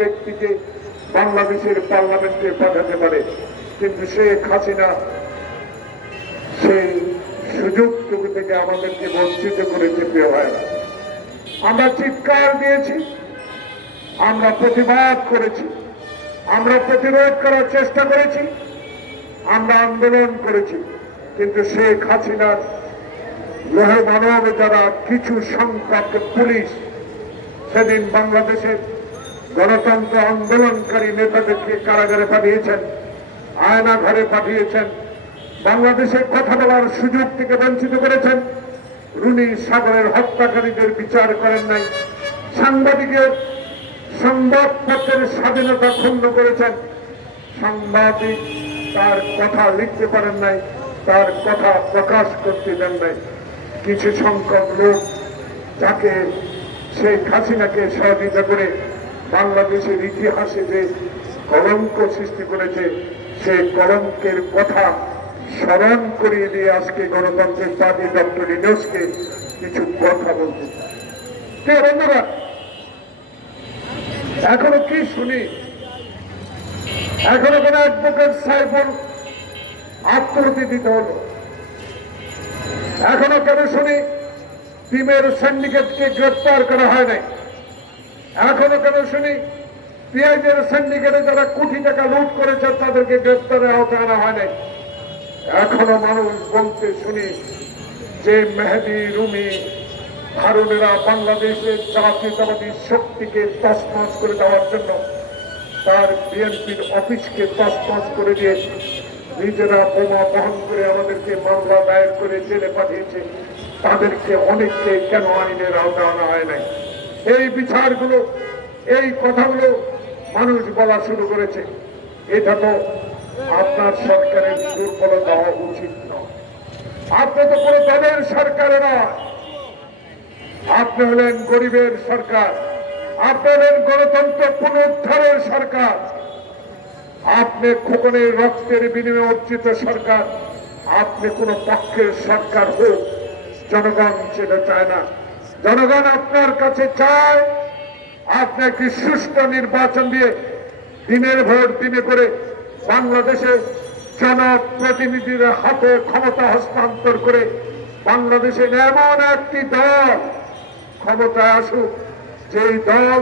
ব্যক্তিকে বাংলাদেশের পার্লামেন্টে পাঠাতে পারে, কিন্তু শেখ হাসিনা সেই সুযোগটুকু থেকে আমাদেরকে বঞ্চিত করেছে। প্রিয় ভাইরা, আমরা চিৎকার দিয়েছি, আমরা প্রতিবাদ করেছি, আমরা প্রতিরোধ করার চেষ্টা করেছি, আমরা আন্দোলন করেছি, কিন্তু শেখ হাসিনার লোহ মানব যারা কিছু সংখ্যক পুলিশ সেদিন বাংলাদেশের গণতন্ত্র আন্দোলনকারী নেতাদেরকে কারাগারে পাঠিয়েছেন, আয়না ঘরে পাঠিয়েছেন, বাংলাদেশের কথা বলার সুযোগ থেকে বঞ্চিত করেছেন, রুনি সাগরের হত্যাকারীদের বিচার করেন নাই, সাংবাদিকের সংবাদপত্রের স্বাধীনতা ক্ষুণ্ণ করেছেন, সাংবাদিক তার কথা লিখতে পারেন নাই, তার কথা প্রকাশ করতে দেন নাই। কিছু সংখ্যক লোক যাকে শেখ হাসিনাকে সহযোগিতা করে বাংলাদেশের ইতিহাসে যে কলঙ্ক সৃষ্টি করেছে, সেই কলঙ্কের কথা স্মরণ করিয়ে দিয়ে আজকে গণতন্ত্রের পার্টি ডক্টর ইউনূসকে কিছু কথা বলতে চাই। বন্ধুরা, এখনো কি শুনি? এখনো কোন অ্যাডভোকেট সাইফুল আত্মহত্যা দিতে হলো? এখনো কেন শুনি টিমের সিন্ডিকেটকে গ্রেপ্তার করা হয় নাই? এখনো কেন শুনি পেঁয়াজের সিন্ডিকেটে যারা কোটি টাকা লুট করেছে তাদেরকে গ্রেপ্তারের আওতায় আনা হয় নাই? এখনো মানুষ বলতে শুনি যে মেহেদী, রুমি, হারুনেরা বাংলাদেশের জাতীয়তাবাদী শক্তিকে তছনছ করে দেওয়ার জন্য তার বিএনপির অফিসকে তছনছ করে দিয়ে নিজেরা বোমা বহন করে আমাদেরকে মামলা দায়ের করে জেলে পাঠিয়েছে। তাদেরকে অনেককে কেন আইনের আওতায় আনা হয় নাই? এই বিচারগুলো, এই কথাগুলো মানুষ বলা শুরু করেছে। এটা তো আপনার সরকারের দুর্বলতা হওয়া উচিত নয়। আপনি তো কোনো দলের সরকারে নয়, আপনি হলেন গরিবের সরকার, আপনি হলেন গণতন্ত্র পুনরুদ্ধারের সরকার, আপনি খোকনের রক্তের বিনিময়ে অর্জিত সরকার। আপনি কোন পক্ষের সরকার হোক, জনগণ সেটা চায় না। জনগণ আপনার কাছে চায় আপনি একটি সুষ্ঠু নির্বাচন দিয়ে দিনের ভোট দিনে করে বাংলাদেশে জনপ্রতিনিধির হাতে ক্ষমতা হস্তান্তর করে বাংলাদেশে এমন একটি দল ক্ষমতায় আসুক, যেই দল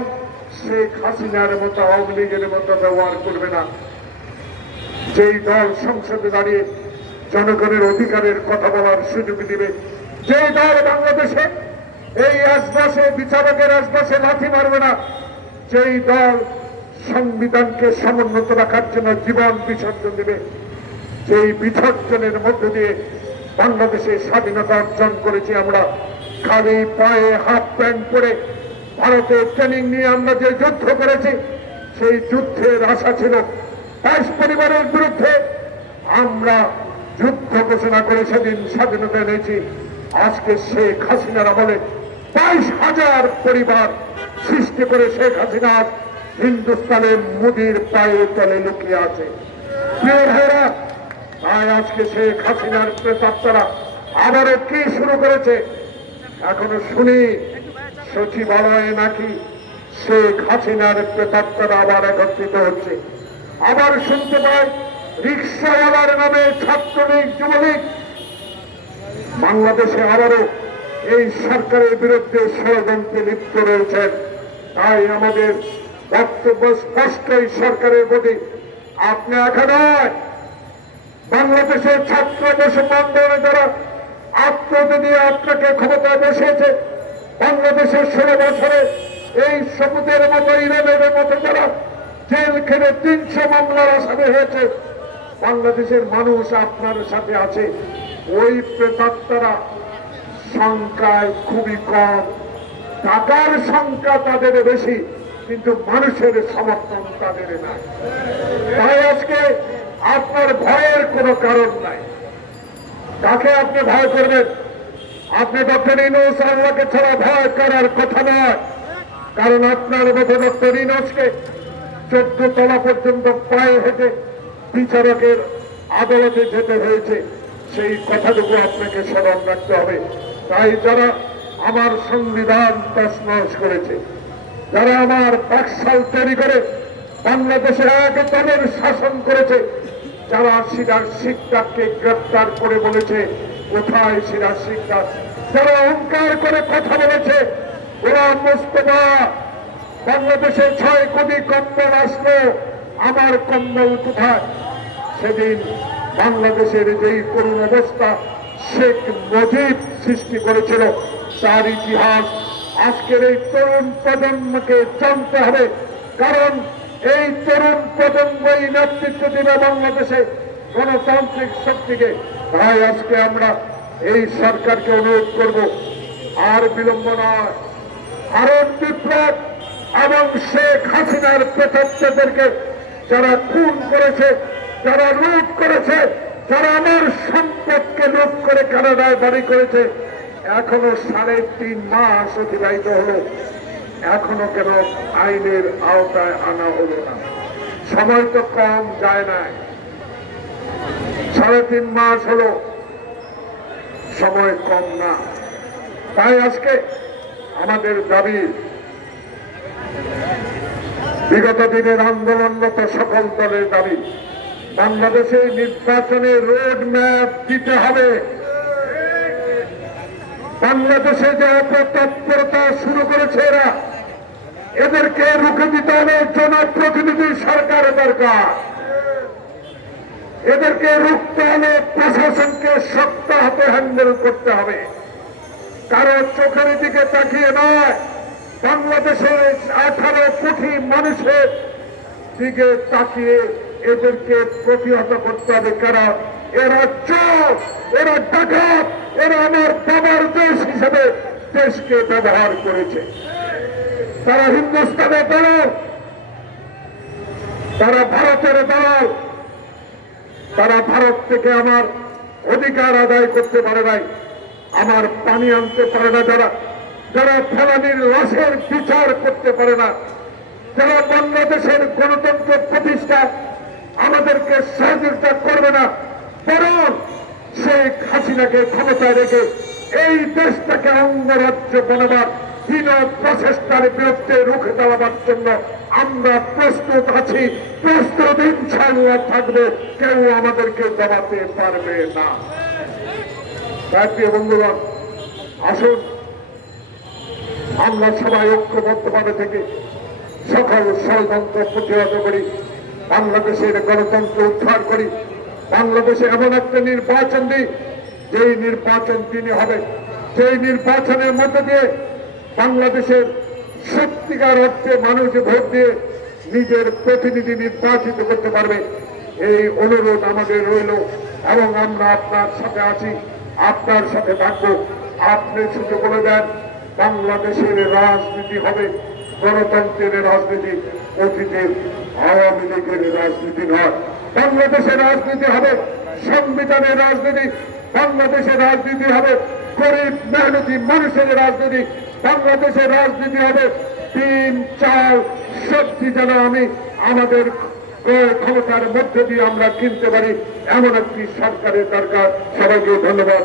শেখ হাসিনার মতো, আওয়ামী লীগের মতো ব্যবহার করবে না, যেই দল সংসদে দাঁড়িয়ে জনগণের অধিকারের কথা বলার সুযোগ দিবে, যেই দল বাংলাদেশে এই আশপাশে বিচারকের আশপাশে লাথি মারবে না, যেই দল সংবিধানকে সমুন্নত রাখার জন্য জীবন বিসর্জন দেবে, যেই বিসর্জনের মধ্য দিয়ে বাংলাদেশে স্বাধীনতা অর্জন করেছি আমরা। খালি পায়ে হাফ প্যান্ট পরে ভারতে ট্রেনিং নিয়ে আমরা যে যুদ্ধ করেছি, সেই যুদ্ধের আশা ছিল ২২ পরিবারের বিরুদ্ধে আমরা যুদ্ধ ঘোষণা করে সেদিন স্বাধীনতা এনেছি। আজকে শেখ হাসিনার আমলে ২২,০০০ পরিবার সৃষ্টি করে শেখ হাসিনা হিন্দুস্তানে মোদির পায়ে তলে লুকিয়ে আছে। প্রিয় ভাইরা, তাই আজকে শেখ হাসিনার প্রেতাত্মারা আবারও কি শুরু করেছে? এখনো শুনি সচিবালয়ে নাকি শেখ হাসিনার প্রেতাত্মারা আবার একত্রিত হচ্ছে। আবার শুনতে পাই রিক্সাওয়ালার নামে ছাত্রলীগ, যুবলীগ বাংলাদেশে আবারও এই সরকারের বিরুদ্ধে ষড়যন্ত্রে লিপ্ত রয়েছেন। তাই আমাদের বক্তব্য স্পষ্ট এই সরকারের প্রতি, আপনি একা নয়, বাংলাদেশের ছাত্র বৈষম্য আন্দোলনে যারা আত্মহত্যা দিয়ে আপনাকে ক্ষমতায় বসিয়েছে, বাংলাদেশের 16 বছরে এই সবুজের মতো, ইরানের মতো যারা জেল খেলে 300 মামলার আসামি হয়েছে, বাংলাদেশের মানুষ আপনার সাথে আছে। ওই প্রেতাত্মারা সংখ্যায় খুবই কম, টাকার সংখ্যা তাদের বেশি, কিন্তু মানুষের সমর্থন তাদের নাই। তাই আজকে আপনার ভয়ের কোনো কারণ নাই। কাকে আপনি ভয় করবেন? আপনি ডক্টর ইউনূস আল্লাহকে ছাড়া ভয় করার কথা নয়। কারণ আপনার মতো ডক্টর ইউনূসকে 14 তলা পর্যন্ত পায়ে হেঁটে বিচারকের আদালতে যেতে হয়েছে, সেই কথাটুকু আপনাকে স্মরণ রাখতে হবে। তাই যারা আমার সংবিধান তছনছ করেছে, যারা আমার বাকশাল তৈরি করে বাংলাদেশে এক দলের শাসন করেছে, যারা সিরাজ শিকদারকে গ্রেপ্তার করে বলেছে কোথায় সিরাজ শিকদার, যারা অহংকার করে কথা বলেছে গোলাম মোস্তফা বাংলাদেশে 6 কোটি কম্বল আসলো, আমার কম্বল কোথায়? সেদিন বাংলাদেশের যেই করুণ অবস্থা শেখ মুজিব সৃষ্টি করেছিল, তার ইতিহাস আজকের এই তরুণ প্রজন্মকে জানতে হবে। কারণ এই তরুণ প্রজন্মই নেতৃত্ব দেবে বাংলাদেশে গণতান্ত্রিক শক্তিকে। তাই আজকে আমরা এই সরকারকে অনুরোধ করব, আর বিলম্ব নয়, ভারত বিপ্লব এবং শেখ হাসিনার প্রেতাত্মদেরকে যারা খুন করেছে, যারা লুট করেছে, যারা আমার সম্পদকে লুট করে কানাডায় বাড়ি করেছে, এখনো 3.5 মাস অতিবাহিত হলো, এখনো কেন আইনের আওতায় আনা হলো না? সময় তো কম যায় নাই, 3.5 মাস হলো, সময় কম না। তাই আজকে আমাদের দাবি, বিগত দিনের আন্দোলনরত সকল দলের দাবি, বাংলাদেশে নির্বাচনে রোড ম্যাপ দিতে হবে। বাংলাদেশে যে অপতৎপরতা শুরু করেছে এরা, এদেরকে রুখে দিতে হবে। জনপ্রতিনিধি সরকার দরকার, এদেরকে রুখতে হলে প্রশাসনকে শক্ত হাতে হ্যান্ডেল করতে হবে। কারো চোখের দিকে তাকিয়ে নয়, বাংলাদেশের 18 কোটি মানুষের দিকে তাকিয়ে এদেরকে প্রতিহত করতে হবে। কারণ এরা চোর, এরা ডাকাত, এরা আমার বাবার দেশ হিসেবে দেশকে ব্যবহার করেছে। তারা হিন্দুস্তানের দালাল, তারা ভারতের দালাল, তারা ভারত থেকে আমার অধিকার আদায় করতে পারে নাই, আমার পানি আনতে পারে না, যারা ফেলানির লাশের বিচার করতে পারে না, যারা বাংলাদেশের গণতন্ত্র প্রতিষ্ঠা আমাদেরকে সহযোগিতা করবে না, বরং শেখ হাসিনাকে ক্ষমতায় রেখে এই দেশটাকে অঙ্গরাজ্য বানাবার হীন প্রচেষ্টার বিরুদ্ধে রুখে দেওয়ার জন্য আমরা প্রস্তুত আছি, প্রস্তুত ইনশাআল্লাহ থাকবে, কেউ আমাদেরকে দবাতে পারবে না। প্রিয় বন্ধুগণ, আসুন আমরা সবাই ঐক্যবদ্ধভাবে থেকে সকল ষড়যন্ত্র প্রতিহত করি, বাংলাদেশের গণতন্ত্র উদ্ধার করি, বাংলাদেশে এমন একটা নির্বাচন দিই যেই নির্বাচন তিনি হবে, সেই নির্বাচনের মধ্যে দিয়ে বাংলাদেশের সত্যিকার অর্থে মানুষ ভোট দিয়ে নিজের প্রতিনিধি নির্বাচিত করতে পারবে। এই অনুরোধ আমাদের রইল এবং আমরা আপনার সাথে আছি, আপনার সাথে থাকবো। আপনি শুধু বলে দেন বাংলাদেশের রাজনীতি হবে গণতন্ত্রের রাজনীতি, অতীতের আওয়ামী লীগের রাজনীতি নয়। বাংলাদেশের রাজনীতি হবে সংবিধানের রাজনীতি, বাংলাদেশের রাজনীতি হবে গরিব মেহনতি মানুষের রাজনীতি, বাংলাদেশের রাজনীতি হবে 3, 4 সত্যি যেন আমাদের ক্ষমতার মধ্যে দিয়ে আমরা কিনতে পারি, এমন একটি সরকারের দরকার। সবাইকে ধন্যবাদ।